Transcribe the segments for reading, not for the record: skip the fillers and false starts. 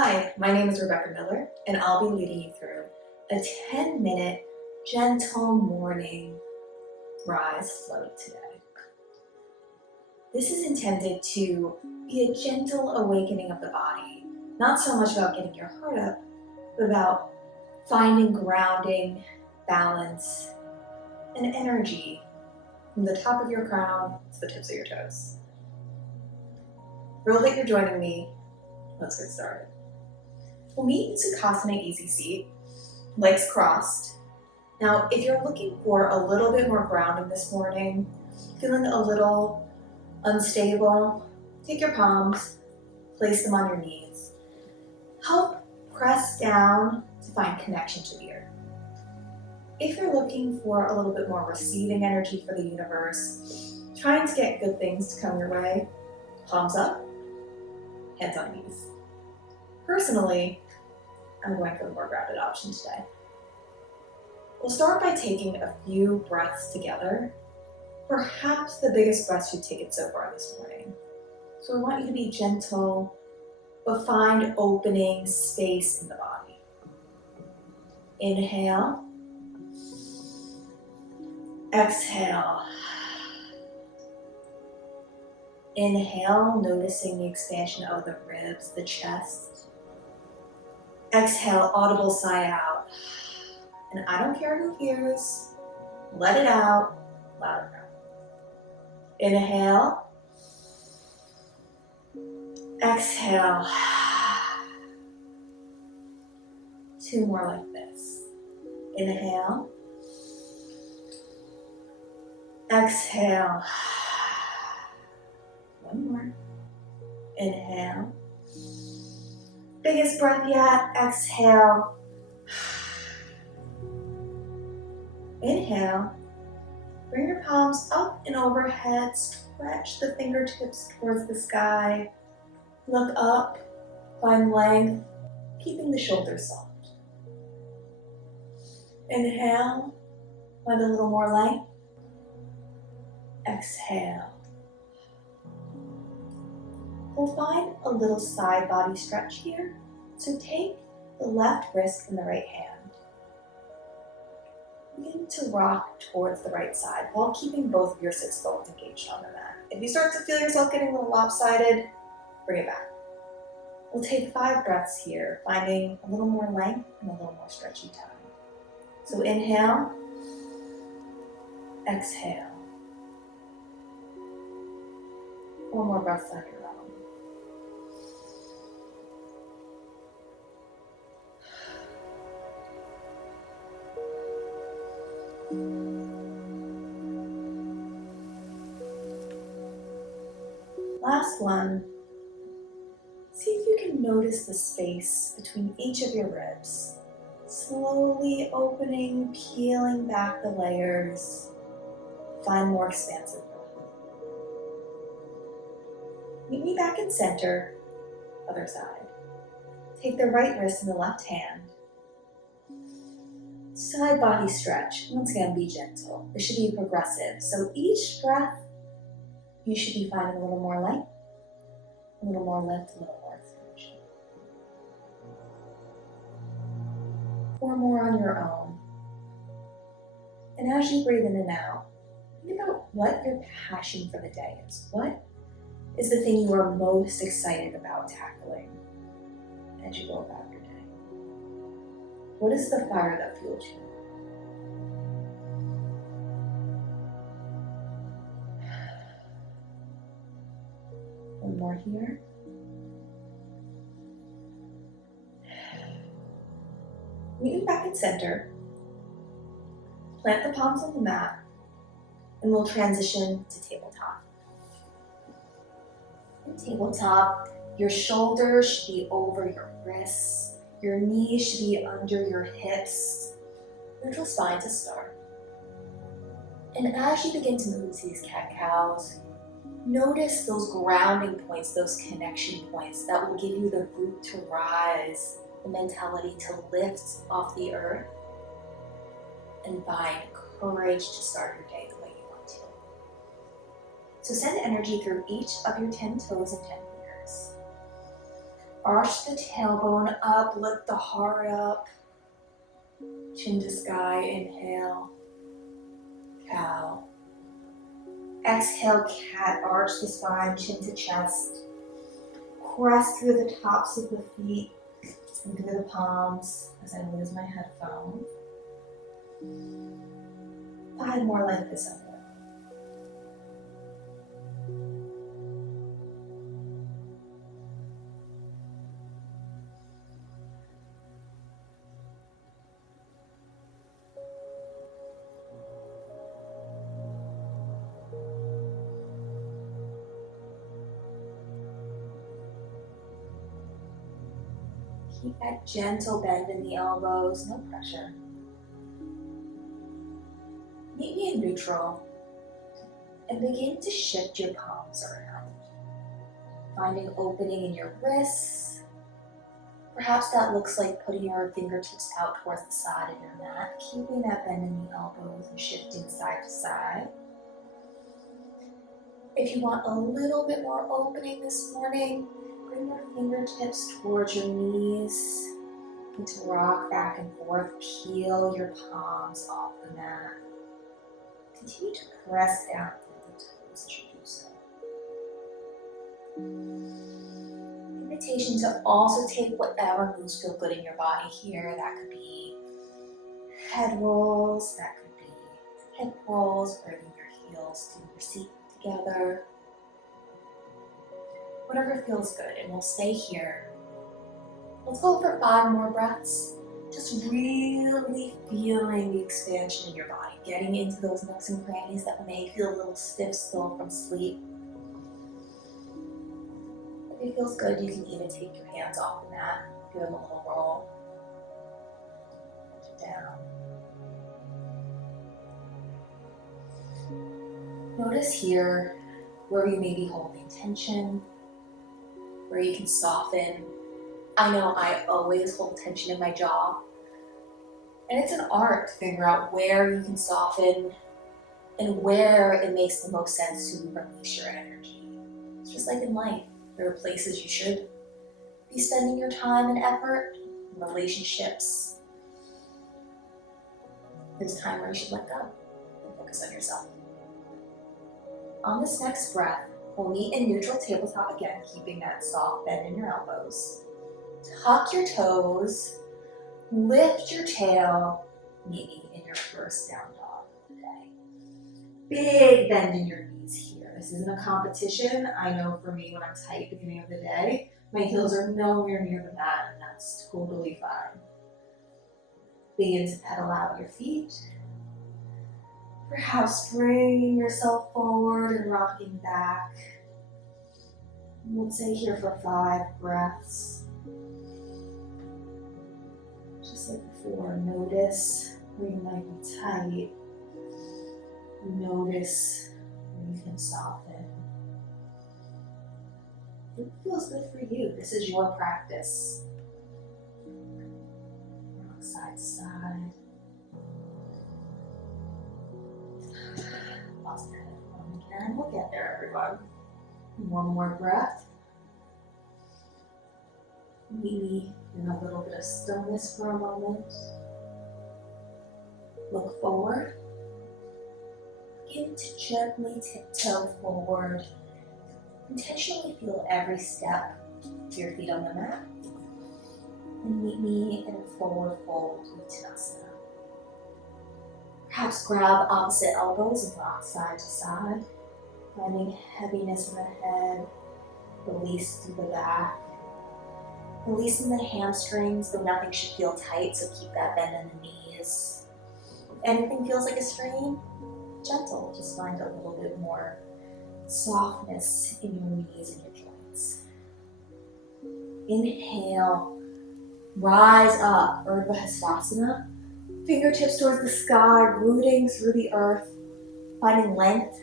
Hi, my name is Rebecca Miller, and I'll be leading you through a 10-minute gentle morning rise flow today. This is intended to be a gentle awakening of the body, not so much about getting your heart up, but about finding grounding, balance, and energy from the top of your crown to the tips of your toes. Thrilled that you're joining me. Let's get started. We'll meet in Sukhasana Easy Seat, legs crossed. Now, if you're looking for a little bit more grounding this morning, feeling a little unstable, take your palms, place them on your knees. Help press down to find connection to the earth. If you're looking for a little bit more receiving energy for the universe, trying to get good things to come your way, palms up, hands on knees. Personally, I'm going for the more grounded option today. We'll start by taking a few breaths together, perhaps the biggest breaths you've taken so far this morning. So I want you to be gentle, but find opening space in the body. Inhale. Exhale. Inhale, noticing the expansion of the ribs, the chest. Exhale, audible sigh out. And I don't care who hears, let it out, loud and proud. Inhale. Exhale. 2 more like this. Inhale. Exhale. 1 more. Inhale. Biggest breath yet. Exhale. Inhale. Bring your palms up and overhead. Stretch the fingertips towards the sky. Look up. Find length, keeping the shoulders soft. Inhale. Find a little more length. Exhale. We'll find a little side body stretch here. So take the left wrist in the right hand. Begin to rock towards the right side while keeping both of your sits bones engaged on the mat. If you start to feel yourself getting a little lopsided, bring it back. We'll take 5 breaths here, finding a little more length and a little more stretchy time. So inhale, exhale. 4 more breaths on your own. Last one. See if you can notice the space between each of your ribs. Slowly opening, peeling back the layers. Find more expansive breath. Meet me back in center, other side. Take the right wrist in the left hand. Side body stretch. Once again, be gentle. This should be progressive. So each breath, you should be finding a little more length, a little more lift, a little more extension. 4 more on your own. And as you breathe in and out, think about what your passion for the day is. What is the thing you are most excited about tackling as you go about your day? What is the fire that fuels you? One more here. Meet me back at center. Plant the palms on the mat, and we'll transition to tabletop. In tabletop, your shoulders should be over your wrists. Your knees should be under your hips. Neutral spine to start. And as you begin to move to these cat-cows, notice those grounding points, those connection points that will give you the root to rise, the mentality to lift off the earth, and find courage to start your day the way you want to. So send energy through each of your 10 toes and 10 fingers. Arch the tailbone up, lift the heart up. Chin to sky, inhale. Cow. Exhale, cat. Arch the spine, chin to chest. Press through the tops of the feet and through the palms as I lose my headphones. 5 more like this up there. Keep that gentle bend in the elbows, no pressure. Meet me in neutral and begin to shift your palms around. Finding opening in your wrists. Perhaps that looks like putting your fingertips out towards the side of your mat, keeping that bend in the elbows and shifting side to side. If you want a little bit more opening this morning, bring your fingertips towards your knees and to rock back and forth. Peel your palms off the mat. Continue to press down through the toes as you do so. Invitation to also take whatever moves feel good in your body here. That could be head rolls, that could be hip rolls, bringing your heels to your seat together. Whatever feels good, and we'll stay here. Let's go for 5 more breaths. Just really feeling the expansion in your body, getting into those nooks and crannies that may feel a little stiff still from sleep. If it feels good, you can even take your hands off the mat, give them a little roll, and down. Notice here where you may be holding tension, where you can soften. I know I always hold tension in my jaw, and it's an art to figure out where you can soften and where it makes the most sense to release your energy. It's just like in life. There are places you should be spending your time and effort, relationships. There's a time where you should let go and focus on yourself. On this next breath, we'll meet in neutral tabletop again, keeping that soft bend in your elbows. Tuck your toes, lift your tail, meet me in your first down dog of the day. Big bend in your knees here. This isn't a competition. I know for me when I'm tight at the beginning of the day, my heels are nowhere near the mat, and that's totally fine. Begin to pedal out your feet. Perhaps bringing yourself forward and rocking back. We'll stay here for 5 breaths. Just like before, notice where you might be tight. Notice where you can soften. It feels good for you. This is your practice. Rock side to side. Lost my headphone again. We'll get there, everyone. One more breath. Meet me in a little bit of stillness for a moment. Look forward. Begin to gently tiptoe forward. Intentionally feel every step to your feet on the mat. And meet me in a forward fold Uttanasana. Perhaps grab opposite elbows and rock side to side, finding heaviness in the head, release through the back. Releasing the hamstrings, though nothing should feel tight, so keep that bend in the knees. If anything feels like a strain, gentle, just find a little bit more softness in your knees and your joints. Inhale, rise up, Urdhva Hastasana. Fingertips towards the sky, rooting through the earth, finding length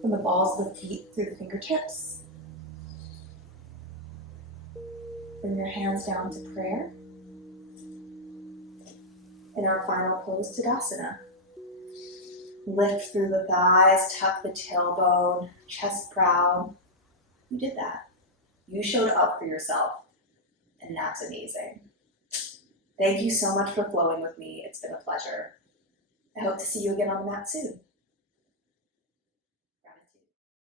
from the balls of the feet through the fingertips. Bring your hands down to prayer. In our final pose, Tadasana. Lift through the thighs, tuck the tailbone, chest proud. You did that. You showed up for yourself. and that's amazing. Thank you so much for flowing with me. It's been a pleasure. I hope to see you again on the mat soon.